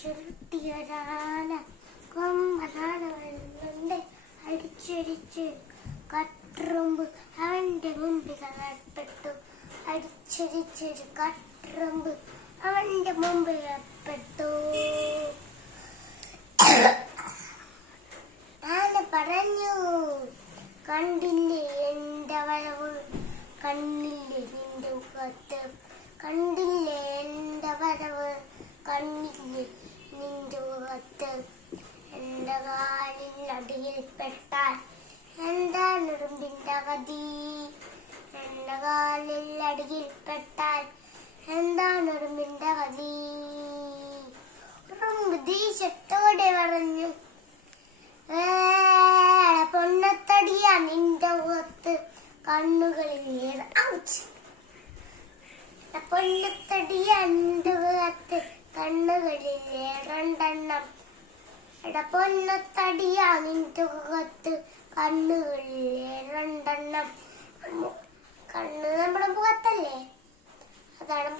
ചുരുട്ടിയൊരാന കൊമ്പനാന വരുന്നുണ്ട് അടിച്ചടിച്ച് കട്ടുറുമ്പ് അവന്റെ മുമ്പിൽ അകപ്പെട്ടു. അടിച്ചടിച്ചൊരു കട്ടുറുമ്പ് അവന്റെ മുമ്പിൽ അകപ്പെട്ടു. ആന പറഞ്ഞു, കണ്ടില്ലേ എന്റെ വരവ്, കണ്ണില്ലേ നിന്റെ മുഖത്ത്, കണ്ടില്ലേ എന്റെ വരവ്, കണ്ണില്ലേ നിന്റെ മുഖത്ത്. എന്റെ കാലിൽ അടിയിൽപ്പെട്ടാൽ എന്താണ് ഉറുമ്പിന്റെ ഗതി, എന്റെ കാലിൽ അടിയിൽപ്പെട്ടാൽ എന്താണ് ഉറുമ്പിന്റെ ഗതി. ഉറുമ്പ് ദേഷ്യത്തോടെ പറഞ്ഞു, പൊണ്ണത്തടിയാ നിന്റെ മുഖത്ത് കണ്ണുകളിലേറെ. പൊണ്ണത്തടിയാ നിന്റെ മുഖത്ത് കണ്ണുകളിലേറെണ്ണം. പൊന്നത്തടിയാ നിന്റെ മുഖത്ത് കണ്ണുകളിലേറെണ്ണം. കണ്ണ് നമ്മുടെ മുഖത്തല്ലേ, അതാണ്